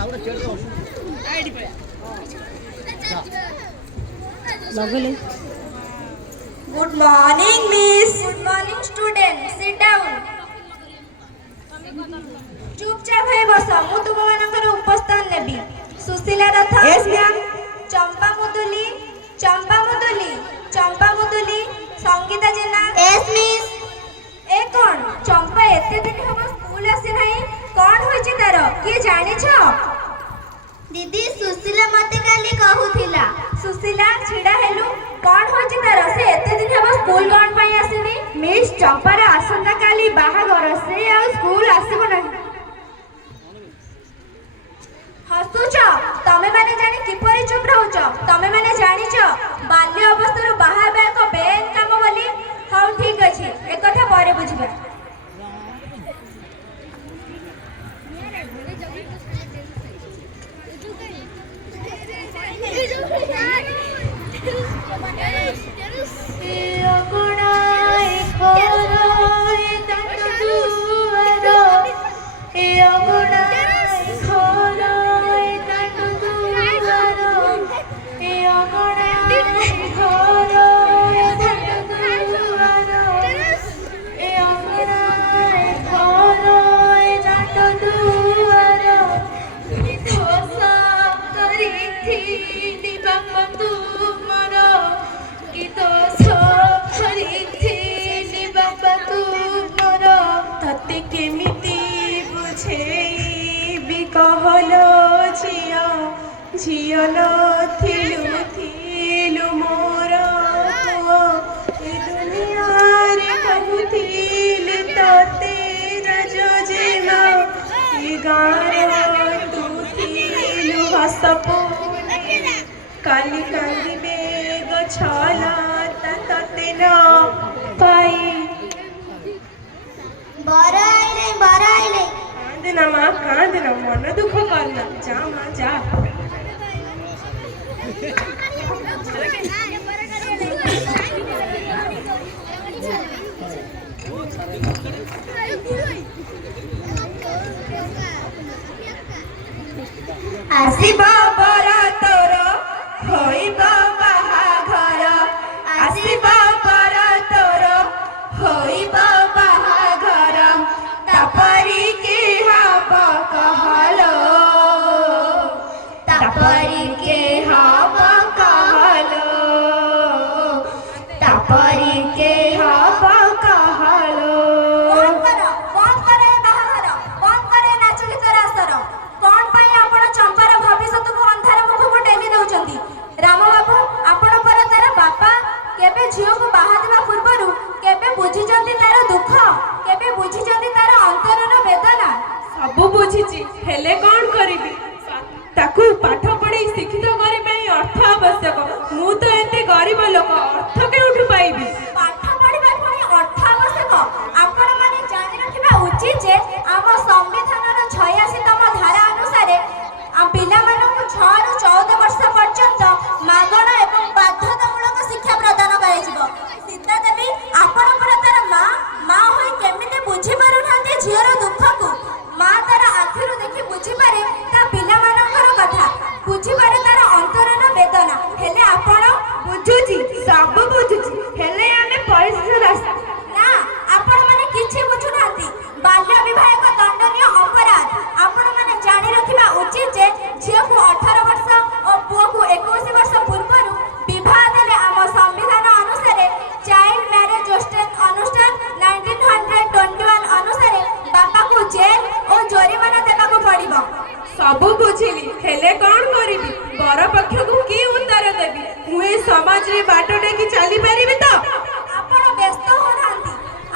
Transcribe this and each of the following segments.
Good morning, miss. Good morning, student. Sit down. चुपचाप है बस मु तुम मानकर उपस्थान नेबी सुशीला रथ यस मैम चंपा मुदुली संगीता जेना यस मिस ए कौन चंपा एते दिन हम स्कूल आसी नाही कौन होइची तार के जानि छ दीदी सुशीला मते काली कहूथिला सुशीला छिड़ा हेलु कौन होइची तार से एते दिन हम स्कूल कौन पई आसीनी मिस चंपार आसंता काली बाहागर से आ स्कूल आसीबो नाही हसुच तमे माने जानी किपरि चुप रहउच तमे माने जानिच बाल्य अवस्था बाहा एक बेन काम बोली हाउ ठीक अछि एक कथा परे बुझबा झियो थिलु थिलु मोर ए दुनिया रे कहूथिल तते रजजेमा ए गार तू थिलु हसपो काली काली बेग छला तते न पाई बराइले कांदना माँ कांदना मन दुख करना जा माँ जा आसीब बरातर होइब बाहाघर आसीब बरातर होइब बाहाघर तापरी के हब कहलो तापरी के हब कहलो तापरी के हब कहलो कौन करे बाहाघर कौन करे नाच गीत रासर कौन पाई आपण चंपार भविष्यत को अंधार मुख को टेली दउचंदी राम बाबू आपण पर तार बापा केबे झियो को बाहा देबा पूर्वरु केबे बुझी जंदी तार दुख केबे बुझी जंदी तार अंतरर वेदना सब बुझीची हेले कौन करिबी ताकू पाठ पढ़ी शिक्षित करबा अर्थ आवश्यक मु तो एते गरीब लोक अर्थ केउठु पाइबी पाठ पढ़िबा पुनी अर्थ आवश्यक आपण माने जानि रखिबा उचित जे आम संविधानर 86तम धारा अनुसार पिला मानकु 6 रु 14 वर्ष पर्यंत मागणा एवं बाध्यतामूलक शिक्षा प्रदान कराइजिबो सीता देवी आपण पर तार मां होई केमिते बुझी पारु नांती झियर दुख को मां तार आखिरु देखि बुझी पारे ता पिला मानकर कथा बुझी पारे तार अंतरर वेदना हेले आपण बुझुची सब बुझुची हेले आमे परिस्थिति रास्ता ना आपण माने किछि बुझु नांती बाल्य विवाह एक दंडनीय अपराध आपण माने जानि रखिबा उचित जे झियो को 18 वर्ष और पुओ को 21 वर्ष पूर्वरु विवाह देले आम संविधान अनुसार चाइल्ड मैरिज अनुष्ठान 1921 अनुसार बापा को जेल और जोरिमाना देबा को पड़िबो सब बुझिली हेले कौन करिबी बर पक्ष को की उत्तर देबी मुए समाज रे बाटो डेकी चली परिबी तो आपण व्यस्त हो नांती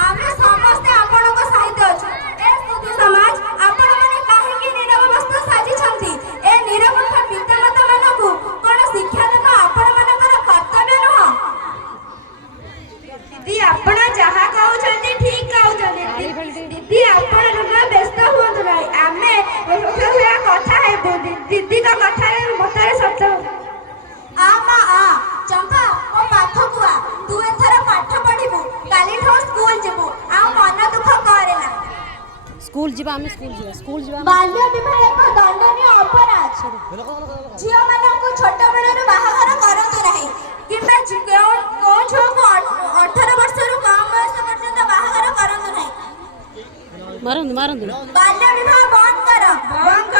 आमे समस्त आपण को साहित्य अछु ए स्तुति समाज आपण माने काहे की नीरव वस्तु साजी छंती ए नीरव पितामाता मानकु कोन शिक्षा देबा आपण मानकर कर्तव्य नह दीदी आपण जहा कहू छंती ठीक कहू छंती दीदी आपण लोग व्यस्त होत नाही आमे होया कथा है दीदी का कथा है मतारे सत्य आ मा आ चंपा ओ पाठ कुआ तू एथरा पाठ पढिबु काली ठो स्कूल जेबु आ मन दुख करे ना ସ୍କୁଲ ଯିବା ଆମେ ସ୍କୁଲ ଯିବା ବାଲ୍ୟ ବିବାହ ଏକ ଦଣ୍ଡନୀୟ ଅପରାଧ। ଝିଅମାନଙ୍କୁ ଛୋଟ ବେଳରୁ ବାହାଘର କରନ୍ତୁ ନାହିଁ କିମ୍ବା କେଉଁ ଝିଅକୁ 18 ବର୍ଷରୁ କମ୍ ବୟସ ପର୍ଯ୍ୟନ୍ତ ବାହାଘର କରନ୍ତୁ ନାହିଁ। ମାରନ୍ତୁ ବାଲ୍ୟ ବିବାହ ବନ୍ଦ କର। ବନ୍ଦ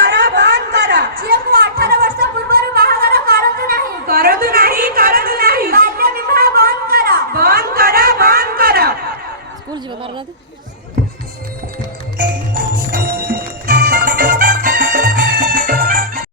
କର ଝିଅକୁ 18 ବର୍ଷ ପୂର୍ବରୁ ବାହାଘର କରନ୍ତୁ ନାହିଁ। କରନ୍ତୁ ନାହିଁ ବାଲ୍ୟ ବିବାହ ବନ୍ଦ କର। ବନ୍ଦ କର ସ୍କୁଲ ଯିବା ମାରୁନାହାନ୍ତି।